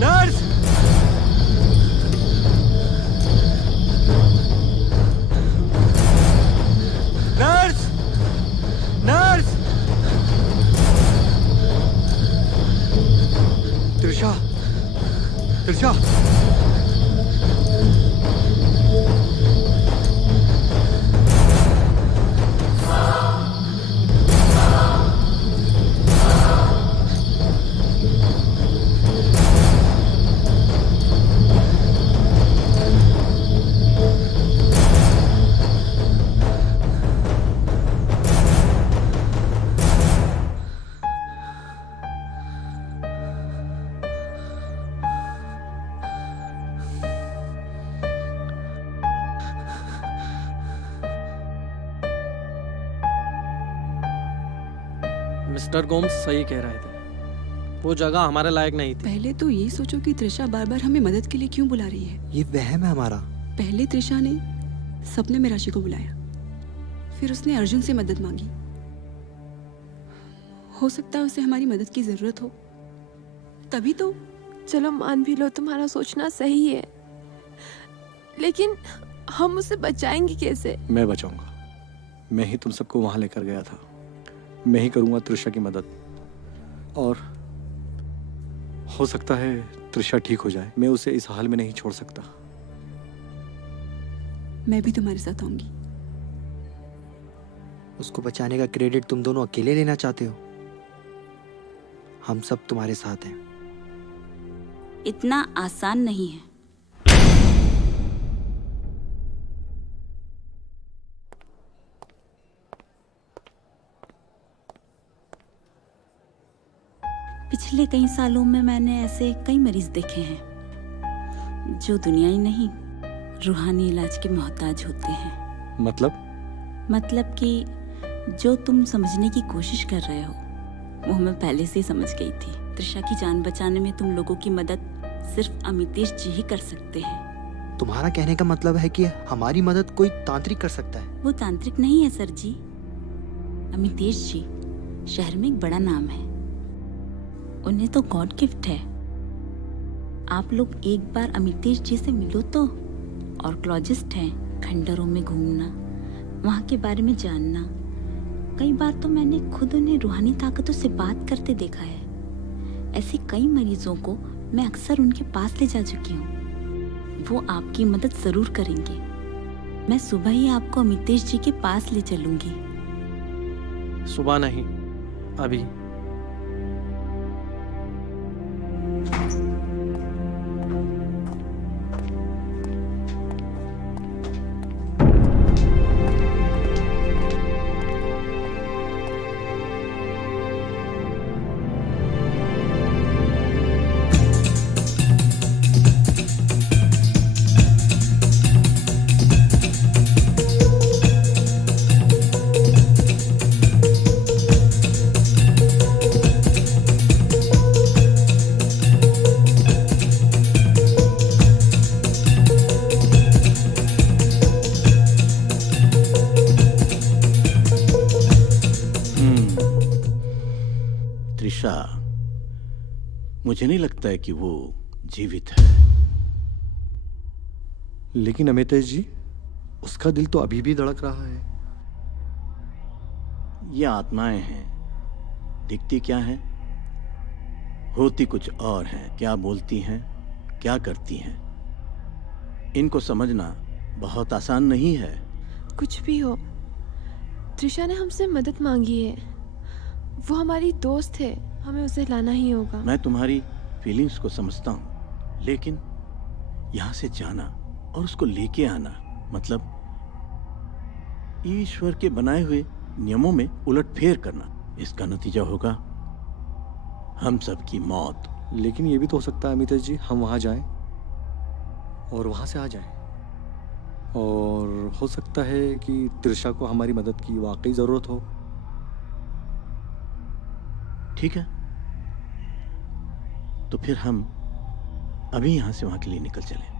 Nurse! Nurse! Nurse! Trisha! Trisha! Mister Gomes सही कह रहे थे, वो जगह हमारे लायक नहीं थी। पहले तो ये सोचो कि त्रिशा बार बार हमें मदद के लिए क्यों बुला रही है। ये वहम है हमारा। पहले त्रिशा ने सपने में राशि को बुलाया, फिर उसने अर्जुन से मदद मांगी। हो सकता है उसे हमारी मदद की जरूरत हो, तभी तो। चलो मान भी लो तुम्हारा सोचना सही है, लेकिन हम उसे बचाएंगे कैसे? मैं बचाऊंगा। मैं ही तुम सबको वहां लेकर गया था। मैं ही करूंगा त्रिशा की मदद, और हो सकता है त्रिशा ठीक हो जाए। मैं उसे इस हाल में नहीं छोड़ सकता। मैं भी तुम्हारे साथ आऊंगी। उसको बचाने का क्रेडिट तुम दोनों अकेले लेना चाहते हो? हम सब तुम्हारे साथ हैं। इतना आसान नहीं है। पिछले कई सालों में मैंने ऐसे कई मरीज देखे हैं जो दुनियाई नहीं, रूहानी इलाज के मोहताज होते हैं। मतलब कि जो तुम समझने की कोशिश कर रहे हो वो मैं पहले से ही समझ गई थी। त्रिशा की जान बचाने में तुम लोगों की मदद सिर्फ अमितेश जी ही कर सकते हैं। तुम्हारा कहने का मतलब है कि हमारी मदद कोई तांत्रिक कर सकता है? वो तांत्रिक नहीं है सर जी। अमितेश जी शहर में एक बड़ा नाम है, उन्हें तो गॉड गिफ्ट है। आप लोग एक बार अमितेश जी से मिलो तो। ऑर्कोलॉजिस्ट हैं, खंडरों में घूमना, वहाँ के बारे में जानना। कई बार तो मैंने खुद उन्हें रूहानी ताकतों से बात करते देखा है। ऐसे कई मरीजों को मैं अक्सर उनके पास ले जा चुकी हूँ। वो आपकी मदद जरूर करेंगे। मैं सुबह ही आपको अमितेश जी के पास ले चलूंगी। सुबह नहीं, अभी। त्रिशा, मुझे नहीं लगता है कि वो जीवित है। लेकिन अमितेश जी, उसका दिल तो अभी भी धड़क रहा है। ये आत्माएं हैं, दिखती क्या हैं, होती कुछ और हैं। क्या बोलती हैं, क्या करती हैं, इनको समझना बहुत आसान नहीं है। कुछ भी हो, त्रिशा ने हमसे मदद मांगी है। वो हमारी दोस्त है, हमें उसे लाना ही होगा। मैं तुम्हारी फीलिंग्स को समझता हूँ, लेकिन यहाँ से जाना और उसको लेके आना मतलब ईश्वर के बनाए हुए नियमों में उलटफेर करना। इसका नतीजा होगा हम सब की मौत। लेकिन ये भी तो हो सकता है अमितेश जी, हम वहाँ जाएं और वहाँ से आ जाएं, और हो सकता है कि त्रिशा को हमारी मदद की वाकई ज़रूरत हो। ठीक है, तो फिर हम अभी यहाँ से वहाँ के लिए निकल चलें।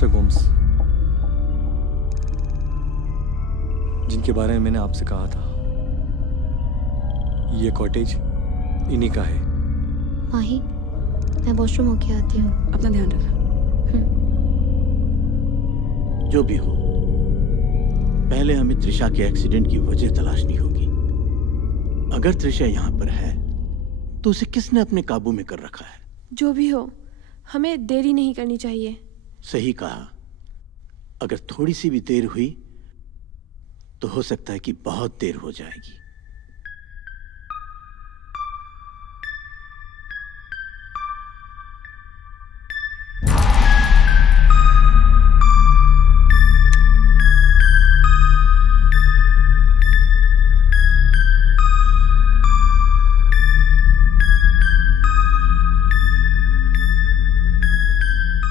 मिस्टर गोम्स, जिनके बारे में मैंने आपसे कहा था, ये कॉटेज इन्हीं का है। माही, मैं वॉशरूम होके आती हूँ। अपना ध्यान रखना। जो भी हो, पहले हमें त्रिशा के एक्सीडेंट की वजह तलाशनी होगी। अगर त्रिशा यहाँ पर है तो उसे किसने अपने काबू में कर रखा है? जो भी हो, हमें देरी नहीं करनी चाहिए। सही कहा। अगर थोड़ी सी भी देर हुई तो हो सकता है कि बहुत देर हो जाएगी।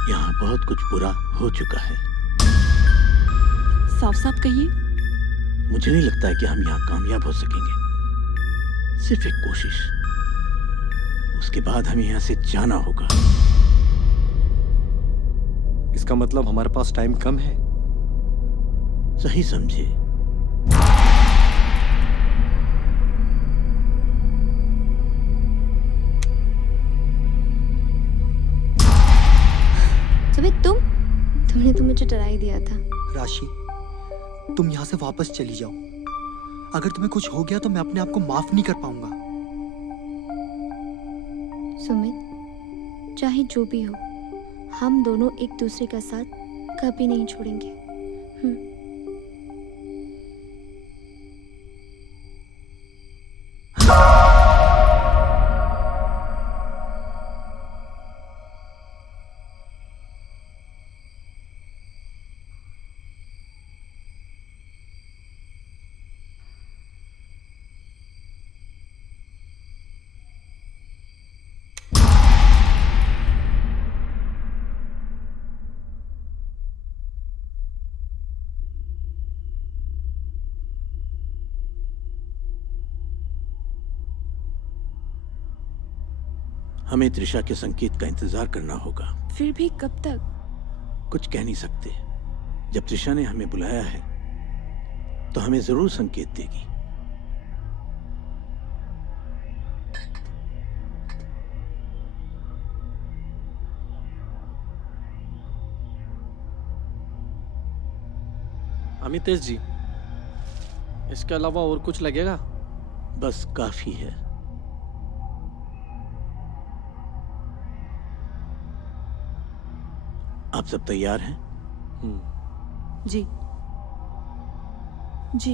यहाँ बहुत कुछ बुरा हो चुका है। साफ साफ कहिए। मुझे नहीं लगता है कि हम यहाँ कामयाब हो सकेंगे। सिर्फ एक कोशिश, उसके बाद हमें यहाँ से जाना होगा। इसका मतलब हमारे पास टाइम कम है। सही समझे। सुमित, तुमने तो मुझे डरा ही दिया था। राशि, तुम यहाँ से वापस चली जाओ। अगर तुम्हें कुछ हो गया तो मैं अपने आप को माफ नहीं कर पाऊंगा। सुमित, चाहे जो भी हो, हम दोनों एक दूसरे का साथ कभी नहीं छोड़ेंगे। हमें त्रिशा के संकेत का इंतजार करना होगा। फिर भी कब तक? कुछ कह नहीं सकते। जब त्रिशा ने हमें बुलाया है तो हमें जरूर संकेत देगी। अमितेश जी, इसके अलावा और कुछ लगेगा? बस काफी है। आप सब तैयार हैं? जी। जी।